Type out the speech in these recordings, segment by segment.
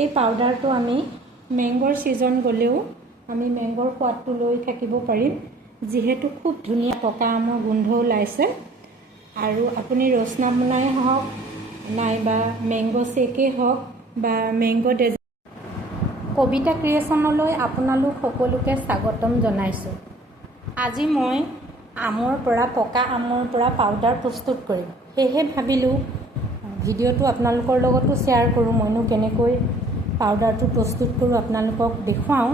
এই পাউডাৰটো আমি মেংগোৰ ছিজন গ'লেও আমি মেংগোৰ সোৱাদটো লৈ থাকিব পাৰিম, যিহেতু খুব ধুনীয়া পকা আমৰ গোন্ধ ওলাইছে। আৰু আপুনি ৰসনামলাই হওক নাইবা মেংগো শ্বেকেই হওক বা মেংগো ডেজাৰ্ট, কবিতা ক্ৰিয়েশ্যনলৈ আপোনালোক সকলোকে স্বাগতম জনাইছোঁ। আজি মই পকা আমৰ পৰা পাউডাৰ প্ৰস্তুত কৰিম, সেয়েহে ভাবিলোঁ ভিডিঅ'টো আপোনালোকৰ লগতো শ্বেয়াৰ কৰোঁ। মইনো কেনেকৈ পাউডাৰটো প্ৰস্তুত কৰোঁ আপোনালোকক দেখুৱাওঁ।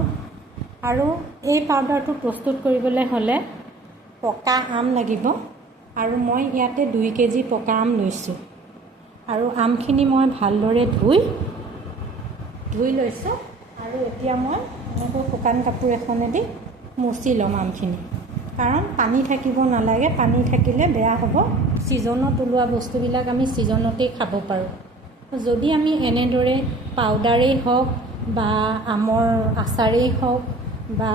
আৰু এই পাউডাৰটো প্ৰস্তুত কৰিবলৈ হ'লে পকা আম লাগিব, আৰু মই ইয়াতে 2 কেজি পকা আম লৈছোঁ। আৰু আমখিনি মই ভালদৰে ধুই লৈছোঁ। আৰু এতিয়া মই এনেকৈ শুকান কাপোৰ এখনেদি মুচি ল'ম আমখিনি, কাৰণ পানী থাকিব নালাগে, পানী থাকিলে বেয়া হ'ব। ছিজনত ওলোৱা বস্তুবিলাক আমি ছিজনতেই খাব পাৰোঁ। যদি আমি এনেদৰে পাউডাৰেই হওক বা আমৰ আচাৰেই হওক বা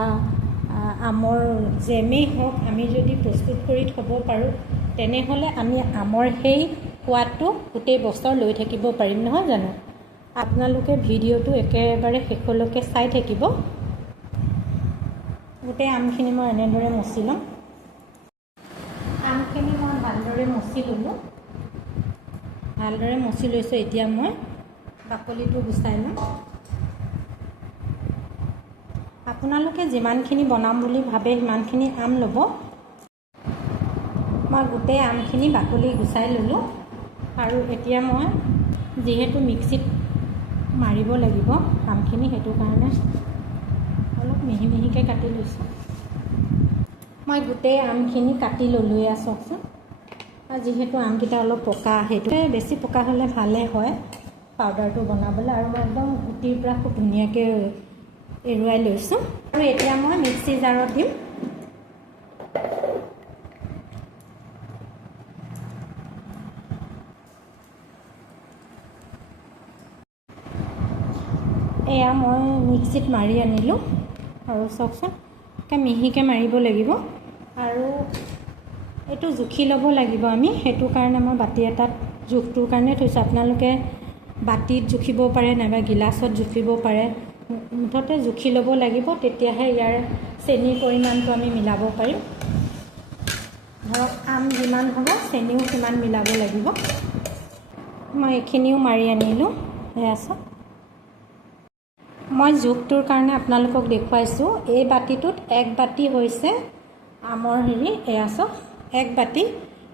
আমৰ জেমেই হওক আমি যদি প্ৰস্তুত কৰি থ'ব পাৰোঁ, তেনেহ'লে আমি আমৰ সেই সোৱাদটো গোটেই বছৰ লৈ থাকিব পাৰিম, নহয় জানো? আপোনালোকে ভিডিঅ'টো একেবাৰে শেষলৈকে চাই থাকিব। গোটেই আমখিনি মই এনেদৰে মুচি ল'ম। আমখিনি মই ভালদৰে মুচি ল'লোঁ, ভালদৰে মুচি লৈছোঁ। এতিয়া মই বাকলিটো গুচাই ল'ম। আপোনালোকে যিমানখিনি বনাম বুলি ভাবে সিমানখিনি আম ল'ব। মই গোটেই আমখিনি বাকলি গুচাই ল'লোঁ। আৰু এতিয়া মই যিহেতু মিক্সিত মাৰিব লাগিব আমখিনি, সেইটো কাৰণে অলপ মিহি মিহিকৈ কাটি লৈছোঁ। মই গোটেই আমখিনি কাটি ল'লোঁ, এয়া চাওকচোন। আৰু যিহেতু আমকেইটা অলপ পকা, সেইটোৱে বেছি পকা হ'লে ভালে হয় পাউডাৰটো বনাবলৈ। আৰু মই একদম গুটিৰ পৰা খুব ধুনীয়াকৈ এৰুৱাই লৈছোঁ। আৰু এতিয়া মই মিক্সি জাৰত দিম। এয়া মই মিক্সিত মাৰি আনিলোঁ। আৰু চাওকচোন মিহিকৈ মাৰিব লাগিব। আৰু এইটো জুখি ল'ব লাগিব আমি, সেইটো কাৰণে মই বাতি এটাত জোখটোৰ কাৰণে থৈছোঁ। আপোনালোকে বাতিত জুখিব পাৰে নাইবা গিলাচত জুখিব পাৰে, মুঠতে জুখি ল'ব লাগিব, তেতিয়াহে ইয়াৰ চেনিৰ পৰিমাণটো আমি মিলাব পাৰিম। ধৰক আম যিমান হ'ব চেনিও সিমান মিলাব লাগিব। মই এইখিনিও মাৰি আনিলোঁ, এয়া চাওক। মই জোখটোৰ কাৰণে আপোনালোকক দেখুৱাইছোঁ। এই বাতিটোত 1 বাতি হৈছে আমৰ এয়া চাওক, 1 বাতি।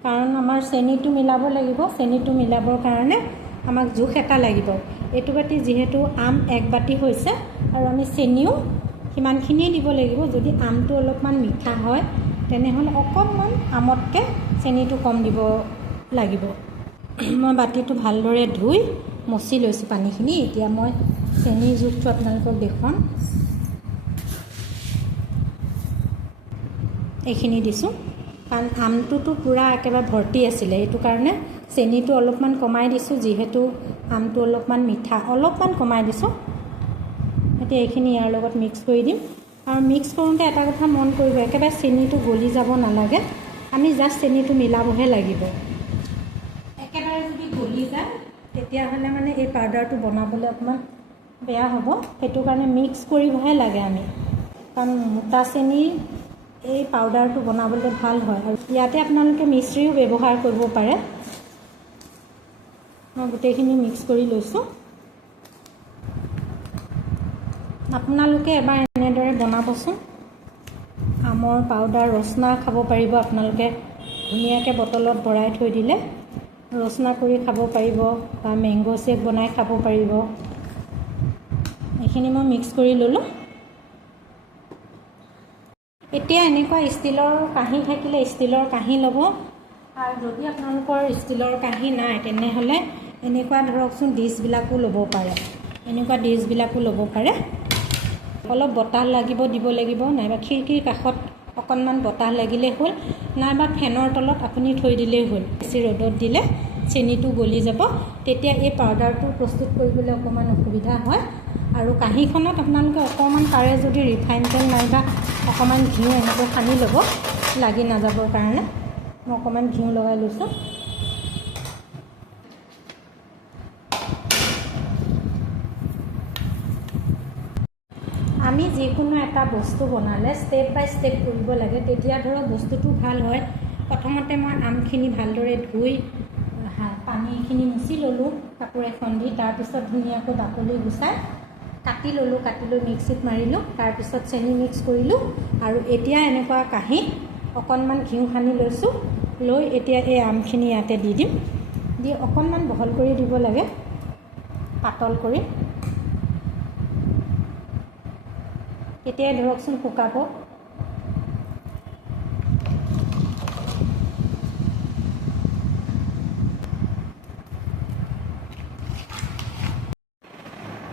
কাৰণ আমাৰ চেনিটো মিলাব লাগিব, চেনিটো মিলাবৰ কাৰণে আমাক জোখ এটা লাগিব। এইটো বাতি যিহেতু আম 1 বাতি হৈছে, আৰু আমি চেনিও সিমানখিনিয়ে দিব লাগিব। যদি আমটো অলপমান মিঠা হয় তেনেহ'লে অকণমান আমতকৈ চেনিটো কম দিব লাগিব। মই বাতিটো ভালদৰে ধুই মচি লৈছোঁ পানীখিনি। এতিয়া মই চেনিৰ জোখটো আপোনালোকক দেখুৱাম। এইখিনি দিছোঁ, কাৰণ আমটোতো পূৰা একেবাৰে ভৰ্তি আছিলে, সেইটো কাৰণে চেনিটো অলপমান কমাই দিছোঁ। যিহেতু আমটো অলপমান মিঠা, অলপমান কমাই দিছোঁ। এতিয়া এইখিনি ইয়াৰ লগত মিক্স কৰি দিম। আৰু মিক্স কৰোঁতে এটা কথা মন কৰিব, একেবাৰে চেনিটো গলি যাব নালাগে, আমি জাষ্ট চেনিটো মিলাবহে লাগিব। একেবাৰে যদি গলি যায় তেতিয়াহ'লে মানে এই পাউডাৰটো বনাবলৈ অকণমান বেয়া হ'ব। সেইটো কাৰণে মিক্স কৰিবহে লাগে আমি, কাৰণ মোটা চেনিৰ এই পাউডাৰটো বনাবলৈ ভাল হয়। আৰু ইয়াতে আপোনালোকে মিশ্ৰিও ব্যৱহাৰ কৰিব পাৰে। মই গোটেইখিনি মিক্স কৰি লৈছোঁ। আপোনালোকে এবাৰ এনেদৰে বনাবচোন। আমৰ পাউডাৰ ৰসনা খাব পাৰিব আপোনালোকে। ধুনীয়াকৈ বটলত ভৰাই থৈ দিলে ৰসনা কৰি খাব পাৰিব, বা মেংগো শ্বেক বনাই খাব পাৰিব। এইখিনি মই মিক্স কৰি ল'লোঁ। এতিয়া এনেকুৱা ষ্টিলৰ কাঁহী থাকিলে ষ্টিলৰ কাঁহী ল'ব। আৰু যদি আপোনালোকৰ ষ্টিলৰ কাঁহী নাই তেনেহ'লে এনেকুৱা ধৰকচোন ডিছবিলাকো ল'ব পাৰে, এনেকুৱা ডিছবিলাকো ল'ব পাৰে। অলপ বতাহ দিব লাগিব, নাইবা খিৰিকীৰ কাষত অকণমান বতাহ লাগিলেই হ'ল, নাইবা ফেনৰ তলত আপুনি থৈ দিলেই হ'ল। বেছি ৰ'দত দিলে চেনিটো গলি যাব, তেতিয়া এই পাউডাৰটো প্ৰস্তুত কৰিবলৈ অকণমান অসুবিধা হয়। আৰু কাঁহীখনত আপোনালোকে অকণমান পাৰে যদি ৰিফাইন তেল নাইবা অকণমান ঘিউ এনেকৈ সানি ল'ব, লাগি নাযাবৰ কাৰণে। মই অকণমান ঘিউ লগাই লৈছোঁ। এটা বস্তু বনালে ষ্টেপ বাই ষ্টেপ কৰিব লাগে, তেতিয়া ধৰক বস্তুটো ভাল হয়। প্ৰথমতে মই আমখিনি ভালদৰে ধুই পানীখিনি মুচি ল'লোঁ কাপোৰ এখন দি, তাৰপিছত ধুনীয়াকৈ বাকলি গুচাই কাটি ল'লোঁ, কাটি লৈ মিক্সিত মাৰিলোঁ, তাৰপিছত চেনি মিক্স কৰিলোঁ। আৰু এতিয়া এনেকুৱা কাঁহীত অকণমান ঘিউ সানি লৈছোঁ, লৈ এতিয়া এই আমখিনি ইয়াতে দি দিম, দি অকণমান বহল কৰি দিব লাগে, পাতল কৰি। তেতিয়াই ধৰকচোন শুকাব।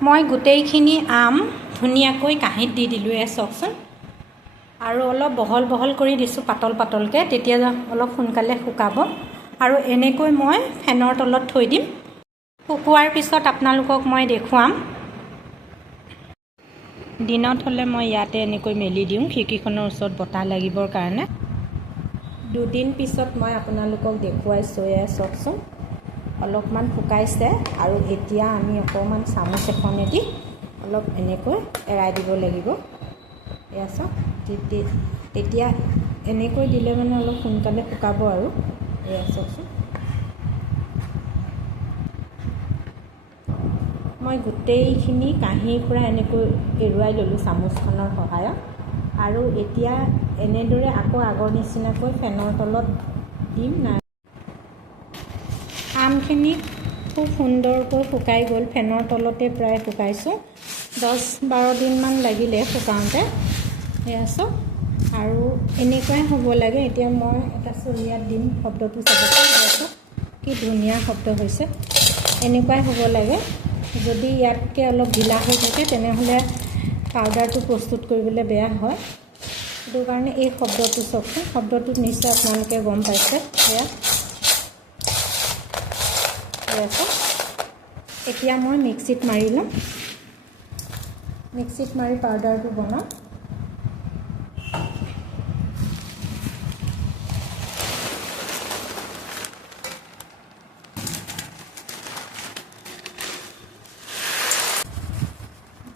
মই গোটেইখিনি আম ধুনীয়াকৈ কাঁহীত দি দিলোঁ, চাওকচোন। আৰু অলপ বহল বহল কৰি দিছোঁ, পাতল পাতলকৈ, তেতিয়া অলপ সোনকালে শুকাব। আৰু এনেকৈ মই ফেনৰ তলত থৈ দিম, শুকোৱাৰ পিছত আপোনালোকক মই দেখুৱাম। দিনত হ'লে মই ইয়াতে এনেকৈ মেলি দিওঁ, খিৰিকীখনৰ ওচৰত বতাহ লাগিবৰ কাৰণে। 2 দিন পিছত মই আপোনালোকক দেখুৱাইছোঁ, চাওকচোন। অলপমান শুকাইছে, আৰু এতিয়া আমি অকণমান চামুচ এখনেদি অলপ এনেকৈ এৰাই দিব লাগিব। এয়া চাওক, তেতিয়া এনেকৈ দিলে মানে অলপ সোনকালে শুকাব। আৰু এয়া চাওকচোন, মই গোটেইখিনি কাঁহীৰ পৰা এনেকৈ এৰুৱাই ল'লোঁ চামুচখনৰ সহায়ত। আৰু এতিয়া এনেদৰে আকৌ আগৰ নিচিনাকৈ ফেনৰ তলত দিম। আমখিনি খুব সুন্দৰকৈ শুকাই গ'ল, ফেনৰ তলতে প্ৰায় শুকাইছোঁ। 10-12 দিনমান লাগিলে শুকাওঁতে। এয়া চাওক, আৰু এনেকুৱাই হ'ব লাগে। এতিয়া মই এটা চৰিয়াত দিম, শব্দটো চাব, কি ধুনীয়া শব্দ হৈছে। এনেকুৱাই হ'ব লাগে। যদি ইয়াতকৈ অলপ ঢিলা হৈ থাকে তেনেহ'লে পাউডাৰটো প্ৰস্তুত কৰিবলৈ বেয়া হয়। সেইটো কাৰণে এই শব্দটো চাওকচোন, শব্দটোত নিশ্চয় আপোনালোকে গম পাইছে। এয়া এতিয়া মই মিক্সিত মাৰি ল'ম, মিক্সিত মাৰি পাউডাৰটো বনাম।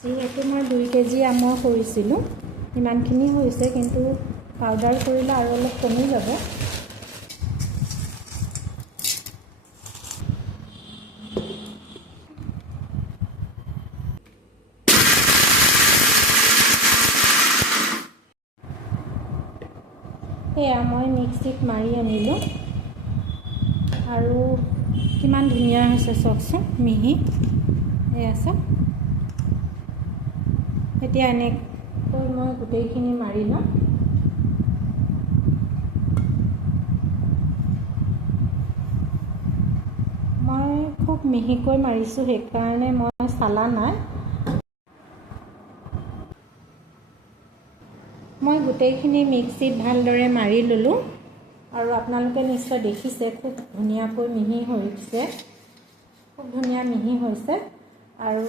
যিহেতু মই 2 কেজি আমৰ কৰিছিলোঁ, ইমানখিনি হৈছে, কিন্তু পাউডাৰ কৰিলে আৰু অলপ কমি যাব। এয়া মই মিক্সিত মাৰি আনিলোঁ, আৰু কিমান ধুনীয়া হৈছে চাওকচোন, মিহি। এয়া চাওক, এতিয়া এনেকৈ মই গোটেইখিনি মাৰি লওঁ। মই খুব মিহিকৈ মাৰিছোঁ, সেইকাৰণে মই চালা নাই। মই গোটেইখিনি মিক্সিত ভালদৰে মাৰি ল'লোঁ, আৰু আপোনালোকে নিশ্চয় দেখিছে খুব ধুনীয়াকৈ মিহি হৈছে, খুব ধুনীয়া মিহি হৈছে। আৰু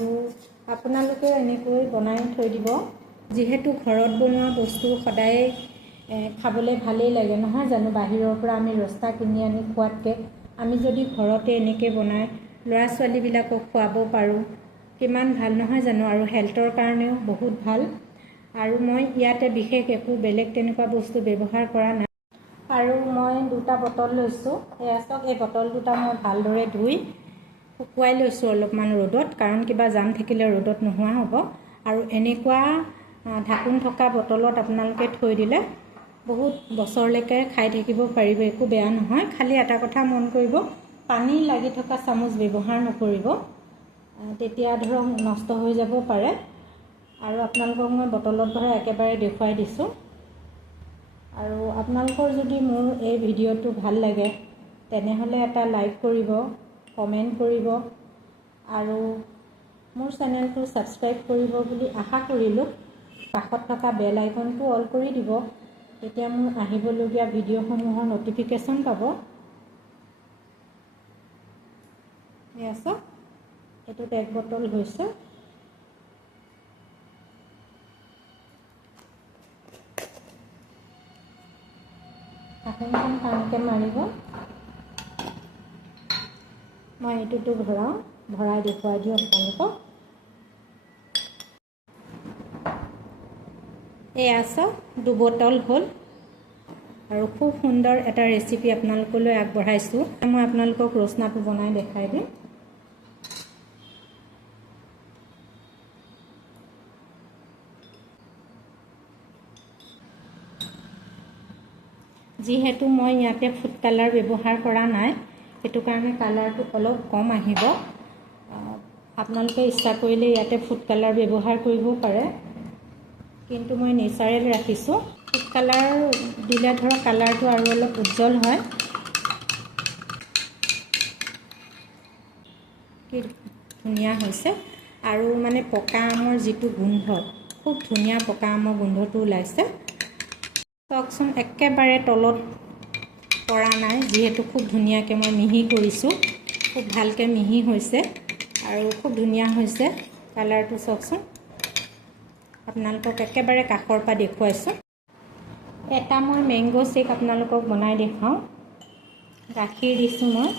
আপোনালোকে এনেকৈ বনাই থৈ দিব। যিহেতু ঘৰত বনোৱা বস্তু সদায় খাবলৈ ভালেই লাগে, নহয় জানো? বাহিৰৰ পৰা আমি ৰস্তা কিনি আনি খোৱাতকৈ আমি যদি ঘৰতে এনেকৈ বনাই ল'ৰা ছোৱালীবিলাকক খুৱাব পাৰোঁ, কিমান ভাল, নহয় জানো? আৰু হেল্থৰ কাৰণেও বহুত ভাল। আৰু মই ইয়াতে বিশেষ একো বেলেগ তেনেকুৱা বস্তু ব্যৱহাৰ কৰা নাই। আৰু মই 2টা বটল লৈছোঁ। এয়া চাওক, এই বটল দুটা মই ভালদৰে ধুই শুকুৱাই লৈছোঁ অলপমান ৰ'দত, কাৰণ কিবা জাম থাকিলে ৰ'দত নোহোৱা হ'ব। আৰু এনেকুৱা ঢাকোন থকা বটলত আপোনালোকে থৈ দিলে বহুত বছৰলৈকে খাই থাকিব পাৰিব, একো বেয়া নহয়। খালি এটা কথা মন কৰিব, পানী লাগি থকা চামুচ ব্যৱহাৰ নকৰিব, তেতিয়া ধৰক নষ্ট হৈ যাব পাৰে। আৰু আপোনালোকক মই বটলত ভৰাই একেবাৰে দেখুৱাই দিছোঁ। আৰু আপোনালোকৰ যদি মোৰ এই ভিডিঅ'টো ভাল লাগে তেনেহ'লে এটা লাইক কৰিব, কমেণ্ট কৰিব, আৰু মোৰ চেনেলটো ছাবস্ক্ৰাইব কৰিব বুলি আশা কৰিলোঁ। কাষত থকা বেল আইকনটো অল কৰি দিব, তেতিয়া মোৰ আহিবলগীয়া ভিডিঅ'সমূহৰ ন'টিফিকেশ্যন পাব। এয়া চাওক, এইটোত 1 বটল হৈছে। ঢাকনখন টানকৈ মাৰিব। মই এইটোতো ভৰাই দেখুৱাই দিওঁ আপোনালোকক। এয়া চাওক 2 বটল হ'ল আৰু খুব সুন্দৰ এটা ৰেচিপি আপোনালোকলৈ আগবঢ়াইছোঁ। মই আপোনালোকক ৰসনাটো বনাই দেখাই দিম। যিহেতু মই ইয়াতে ফুড কালাৰ ব্যৱহাৰ কৰা নাই, সেইটো কাৰণে কালাৰটো অলপ কম আহিব। আপোনালোকে ইচ্ছা কৰিলে ইয়াতে ফুড কালাৰ ব্যৱহাৰ কৰিব পাৰে, কিন্তু মই নেচাৰেল ৰাখিছোঁ। ফুড কালাৰ দিলে ধৰক কালাৰটো আৰু অলপ উজ্জ্বল হয়। কি ধুনীয়া হৈছে আৰু মানে পকা আমৰ যিটো গোন্ধ, খুব ধুনীয়া পকা আমৰ গোন্ধটো ওলাইছে। চাওকচোন একেবাৰে তলত পৰা নাই, যিহেতু খুব ধুনীয়াকৈ মই মিহি কৰিছোঁ, খুব ভালকৈ মিহি হৈছে আৰু খুব ধুনীয়া হৈছে কালাৰটো। চাওকচোন আপোনালোকক একেবাৰে কাষৰ পৰা দেখুৱাইছোঁ। এটা মই মেংগ' শ্বেক আপোনালোকক বনাই দেখাওঁ। গাখীৰ দিছোঁ মই,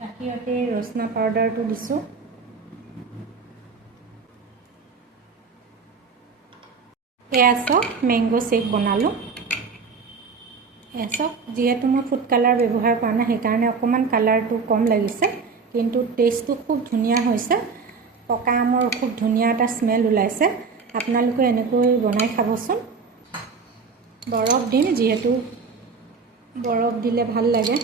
গাখীৰতে ৰসনা পাউডাৰটো দিছোঁ। এয়া চাওক মেংগ' শ্বেক বনালোঁ। এয়া চাওক, যিহেতু মই ফুড কালাৰ ব্যৱহাৰ কৰা নাই সেইকাৰণে অকণমান কালাৰটো কম লাগিছে, কিন্তু টেষ্টটো খুব ধুনীয়া হৈছে। পকা আমৰ খুব ধুনীয়া এটা স্মেল ওলাইছে। আপোনালোকে এনেকৈ বনাই খাবচোন। বৰফ দিম, যিহেতু বৰফ দিলে ভাল লাগে।